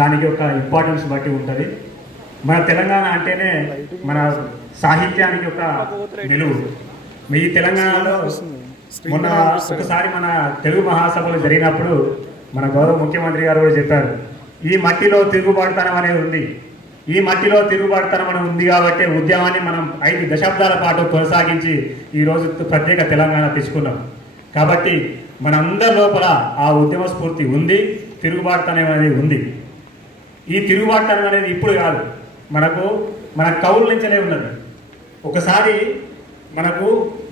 దానికి ఒక ఇంపార్టెన్స్ బట్టి ఉంటుంది. మన తెలంగాణ అంటేనే మన సాహిత్యానికి ఒక విలువ. మీ తెలంగాణలో మొన్న ఒకసారి మన తెలుగు మహాసభలు జరిగినప్పుడు మన గౌరవ ముఖ్యమంత్రి గారు కూడా చెప్పారు, ఈ మట్టిలో తిరుగుబాటుతనం అనేది ఉంది. ఈ మట్టిలో తిరుగుబాటుతనం అనేది ఉంది కాబట్టి ఉద్యమాన్ని మనం 5 దశాబ్దాల పాటు కొనసాగించి ఈరోజు ప్రత్యేక తెలంగాణ తెచ్చుకున్నాం. కాబట్టి మనందరి లోపల ఆ ఉద్యమ స్ఫూర్తి ఉంది, తిరుగుబాటుతనం అనేది ఉంది. ఈ తిరుగుబాటుతనం అనేది ఇప్పుడు కాదు, మన కవుల నుంచే ఉన్నది. ఒకసారి మనకు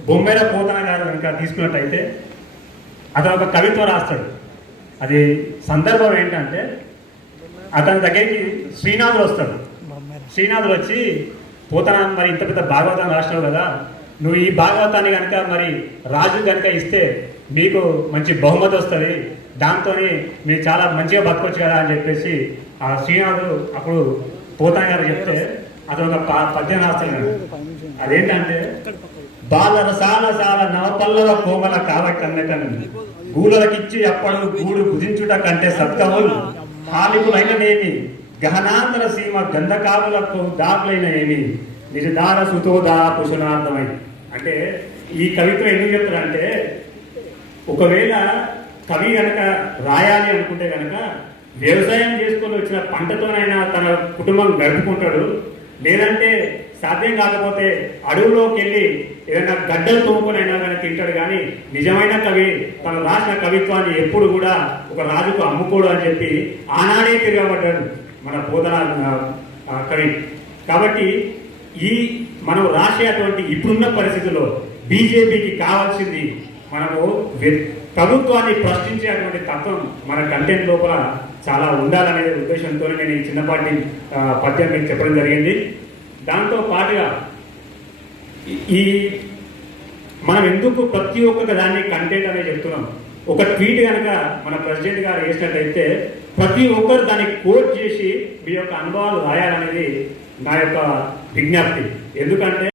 బొమ్మెల పోతన గారు కనుక తీసుకున్నట్టయితే అతను ఒక కవిత్వం రాస్తాడు. అది సందర్భం ఏంటంటే అతని దగ్గరికి శ్రీనాథుడు వస్తాడు. శ్రీనాథుడు వచ్చి, పోతన మరి ఇంత పెద్ద భాగవతం రాసినావు కదా, నువ్వు ఈ భాగవతాన్ని కనుక మరి రాజు కనుక ఇస్తే మీకు మంచి బహుమతి వస్తుంది, దాంతో మీరు చాలా మంచిగా బతకొచ్చు కదా అని చెప్పేసి ఆ శ్రీనాథుడు అప్పుడు పోతన గారు చెప్తే అతను ఒక పద్యం రాస్తాడు. అదేంటంటే, బాలరసాల సాల నవపల్లవ కోమల కాబట్టి అన్నకను గూలకిచ్చి అప్పడు గూడు భుజించుట కంటే సత్కవులు హాలికులైననేమి గహనాంతర సీమ గంధకాములకు దారులైన ఏమి నిజదార సుతోదా పుషణార్థమై. అంటే ఈ కవిత్వం ఎందుకు చెప్తారంటే, ఒకవేళ కవి కనుక రాయాలి అనుకుంటే కనుక వ్యవసాయం చేసుకొని వచ్చిన పంటతోనైనా తన కుటుంబం గడుపుకుంటాడు, లేదంటే సాధ్యం కాకపోతే అడవులోకి వెళ్ళి ఏదైనా గడ్డలు తోముకొనైనా కానీ తింటాడు. కానీ నిజమైన కవి తను రాసిన కవిత్వాన్ని ఎప్పుడు కూడా ఒక రాజుకు అమ్ముకోడు అని చెప్పి ఆనాడే తిరగబడ్డాడు మన పోతన కవి. కాబట్టి మనం రాసేటువంటి ఇప్పుడున్న పరిస్థితుల్లో బీజేపీకి కావాల్సింది మనము ప్రభుత్వాన్ని ప్రశ్నించేటువంటి తత్వం మన కంటెంట్ లోపల చాలా ఉండాలనే ఉద్దేశంతో నేను ఈ చిన్నపాటి పద్యం మీకు చెప్పడం జరిగింది. దాంతో పాటుగా మనం ఎందుకు ప్రతి ఒక్క దాన్ని కంటెంట్ అనేది చెప్తున్నాం. ఒక ట్వీట్ కనుక మన ప్రెసిడెంట్ గారు వేసినట్టయితే ప్రతి ఒక్కరు దాన్ని కోట్ చేసి మీ యొక్క అనుభవాలు రాయాలనేది నా యొక్క విజ్ఞప్తి. ఎందుకంటే